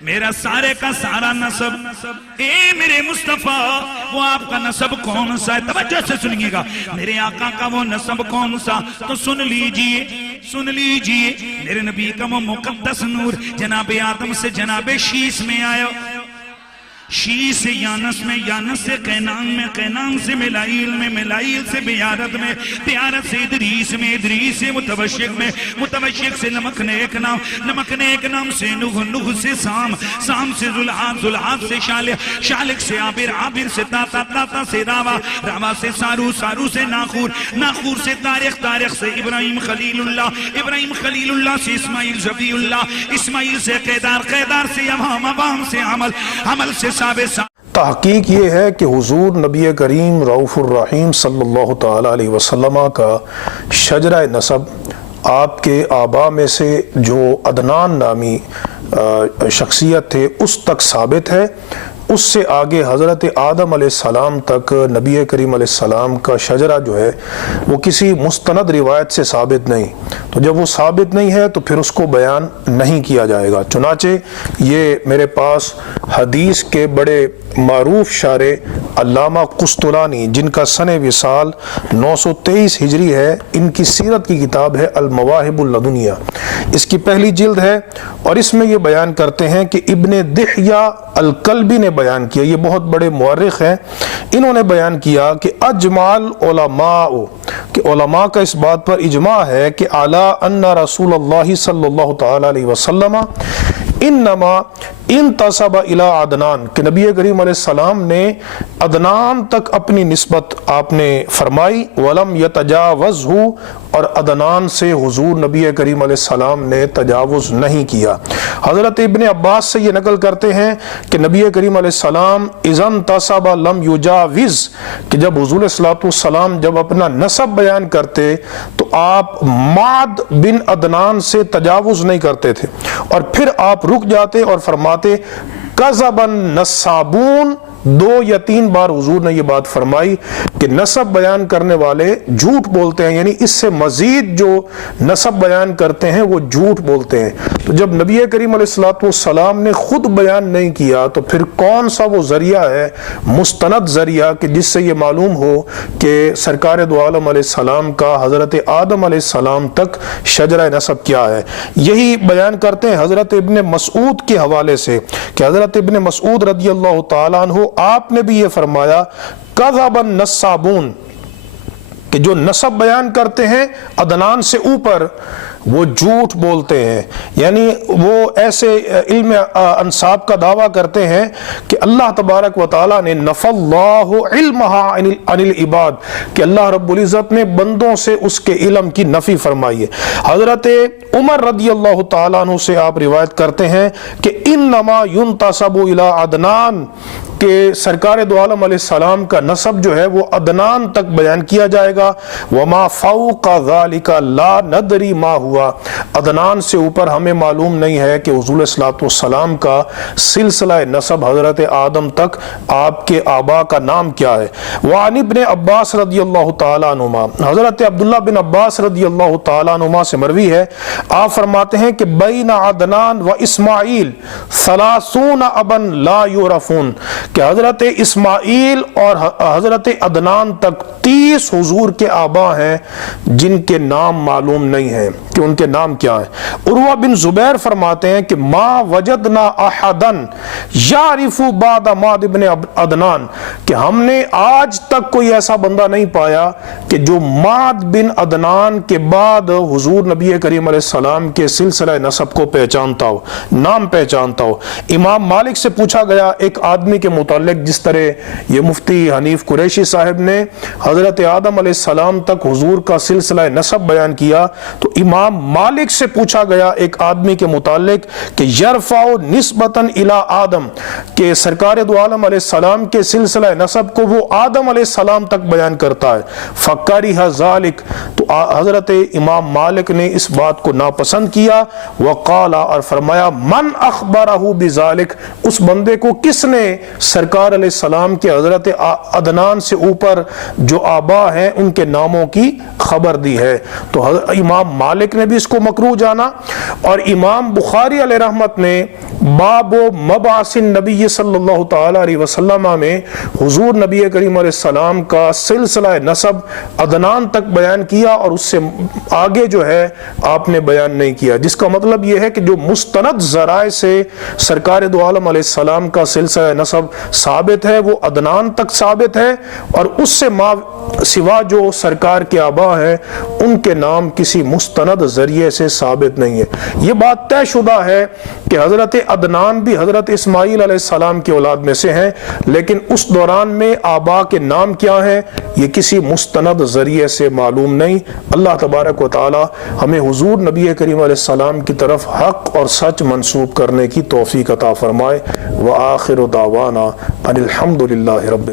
میرا سارے کا سارا نسب، اے میرے مصطفیٰ وہ آپ کا نسب کون سا ہے؟ توجہ سے سنیے گا، میرے آقا کا وہ نسب کون سا؟ تو سن لیجئے میرے نبی کا وہ مقدس نور جناب آدم سے جناب شیس میں آیا، شیس سے یانس میں، یانس سے قینان میں، قینان سے ملائیل میں، ملائیل سے بیارت میں، بیارت سے ادریس میں، ادریس سے متوشق میں، متوشق سے نمکنیک نام، نمکنیک نام سے نوح، نوح سے سام، سام سے ذوالعاد، ذوالعاد سے شالح، شالح سے عابر، عابر سے تاتا، تاتا سے راوا، راوا سے سارو، سارو سے ناخور، ناخور سے تاریخ، تاریخ سے ابراہیم خلیل اللہ، ابراہیم خلیل اللہ سے اسماعیل ذبیح اللہ، اسماعیل سے قیدار، قیدار سے ابہام، ابہام سے عمل، عمل سے تحقیق یہ ہے کہ حضور نبی کریم رؤوف الرحیم صلی اللہ تعالی علیہ وسلم کا شجرہ نسب آپ کے آبا میں سے جو عدنان نامی شخصیت تھے اس تک ثابت ہے، اس سے آگے حضرت آدم علیہ السلام تک نبی کریم علیہ السلام کا شجرہ جو ہے وہ کسی مستند روایت سے ثابت نہیں، تو جب وہ ثابت نہیں ہے تو پھر اس کو بیان نہیں کیا جائے گا۔ چنانچہ یہ میرے پاس حدیث کے بڑے معروف شارح علامہ قسطلانی جن کا سن وصال 923 ہجری ہے، ان کی سیرت کی کتاب ہے المواہب اللدنیہ، اس کی پہلی جلد ہے، اور اس میں یہ بیان کرتے ہیں کہ ابن دحیہ الکلبی نے بیان کیا، یہ بہت بڑے مورخ ہیں، انہوں نے بیان کیا کہ اجماع العلماء، کہ علماء کا اس بات پر اجماع ہے کہ اعلی ان رسول اللہ صلی اللہ تعالی علیہ وسلم انما انتصب الى عدنان، کہ نبی کریم علیہ السلام نے عدنان تک اپنی نسبت آپ نے فرمائی، ولم یتجاوزہ، اور عدنان سے حضور نبی کریم علیہ السلام نے تجاوز نہیں کیا۔ حضرت ابن عباس سے یہ نقل کرتے ہیں کہ نبی کریم علیہ السلام اذا انتصب لم یجاوز، کہ جب حضور صلی اللہ علیہ وسلم جب اپنا نسب بیان کرتے تو آپ معد بن عدنان سے تجاوز نہیں کرتے تھے، اور پھر آپ رک جاتے اور فرماتے کذب النسابون، 2 یا 3 بار حضور نے یہ بات فرمائی کہ نسب بیان کرنے والے جھوٹ بولتے ہیں، یعنی اس سے مزید جو نسب بیان کرتے ہیں وہ جھوٹ بولتے ہیں۔ تو جب نبی کریم علیہ السلام نے خود بیان نہیں کیا تو پھر کون سا وہ ذریعہ ہے، مستند ذریعہ، کہ جس سے یہ معلوم ہو کہ سرکار دو عالم علیہ السلام کا حضرت آدم علیہ السلام تک شجرہ نسب کیا ہے؟ یہی بیان کرتے ہیں حضرت ابن مسعود کے حوالے سے کہ حضرت ابن مسعود رضی اللہ تعالیٰ عنہ آپ نے بھی یہ فرمایا کذب النسابون، کہ جو نسب بیان کرتے ہیں عدنان سے اوپر وہ جھوٹ بولتے ہیں، یعنی وہ ایسے علم انساب کا دعویٰ کرتے ہیں کہ اللہ تبارک و تعالیٰ نے نفى اللہ علمہا عن العباد، کہ اللہ رب العزت نے بندوں سے اس کے علم کی نفی فرمائی ہے۔ حضرت عمر رضی اللہ تعالیٰ عنہ سے آپ روایت کرتے ہیں کہ انما ينتسب الى عدنان، کہ سرکار دو عالم علیہ السلام کا نسب جو ہے وہ عدنان تک بیان کیا جائے گا، وما فوق ذلك لا ندری ما ہوا، عدنان سے اوپر ہمیں معلوم نہیں ہے کہ حضور صلی اللہ علیہ وسلم کا سلسلہ نسب حضرت آدم تک آپ کے آبا کا نام کیا ہے۔ وعن ابن عباس رضی اللہ تعالیٰ عنہما، حضرت عبداللہ بن عباس رضی اللہ تعالیٰ عنہما سے مروی ہے، آپ فرماتے ہیں کہ بین عدنان و اسماعیل 30 ابن لا یعرفون، کہ حضرت اسماعیل اور حضرت عدنان تک 30 حضور کے آبا ہیں جن کے نام معلوم نہیں ہیں کہ ان کے نام کیا ہیں۔ عروہ بن زبیر فرماتے ہیں کہ ما وجدنا احدا یعرف بعد ماد بن عدنان، کہ ہم نے آج تک کوئی ایسا بندہ نہیں پایا کہ جو ماد بن عدنان کے بعد حضور نبی کریم علیہ السلام کے سلسلہ نسب کو پہچانتا ہو، نام پہچانتا ہو۔ امام مالک سے پوچھا گیا ایک آدمی کے متعلق، جس طرح یہ مفتی حنیف قریشی صاحب نے حضرت آدم علیہ السلام تک حضور کا سلسلہ نسب بیان کیا، تو امام مالک سے پوچھا گیا ایک آدمی کے متعلق کہ یرفع نسبتاً الی آدم، کہ سرکار دو عالم علیہ السلام کے سلسلہ نسب کو وہ آدم علیہ السلام تک بیان کرتا ہے، فکرہ ذالک، تو حضرت امام مالک نے اس بات کو ناپسند کیا، وقال، اور فرمایا من اخبرہ بذالک، اس بندے کو کس نے سرکار علیہ السلام کے حضرت عدنان سے اوپر جو آبا ہیں ان کے ناموں کی خبر دی ہے؟ تو امام مالک نے بھی اس کو مکروہ جانا۔ اور امام بخاری علیہ رحمت نے باب مبعث النبی صلی اللہ تعالی علیہ وسلم میں حضور نبی کریم علیہ السلام کا سلسلہ نسب عدنان تک بیان کیا اور اس سے آگے جو ہے آپ نے بیان نہیں کیا، جس کا مطلب یہ ہے کہ جو مستند ذرائع سے سرکار دو عالم علیہ السلام کا سلسلہ نسب ثابت ہے وہ عدنان تک ثابت ہے، اور اس سے سوا جو سرکار کے آبا ہیں ان کے نام کسی مستند ذریعے سے ثابت نہیں ہے۔ یہ بات طے شدہ ہے کہ حضرت عدنان بھی حضرت اسماعیل علیہ السلام کی اولاد میں سے ہیں، لیکن اس دوران میں آبا کے نام کیا ہیں یہ کسی مستند ذریعے سے معلوم نہیں۔ اللہ تبارک و تعالی ہمیں حضور نبی کریم علیہ السلام کی طرف حق اور سچ منسوب کرنے کی توفیق عطا فرمائے۔ وآخر دعوانا ان الحمد للہ رب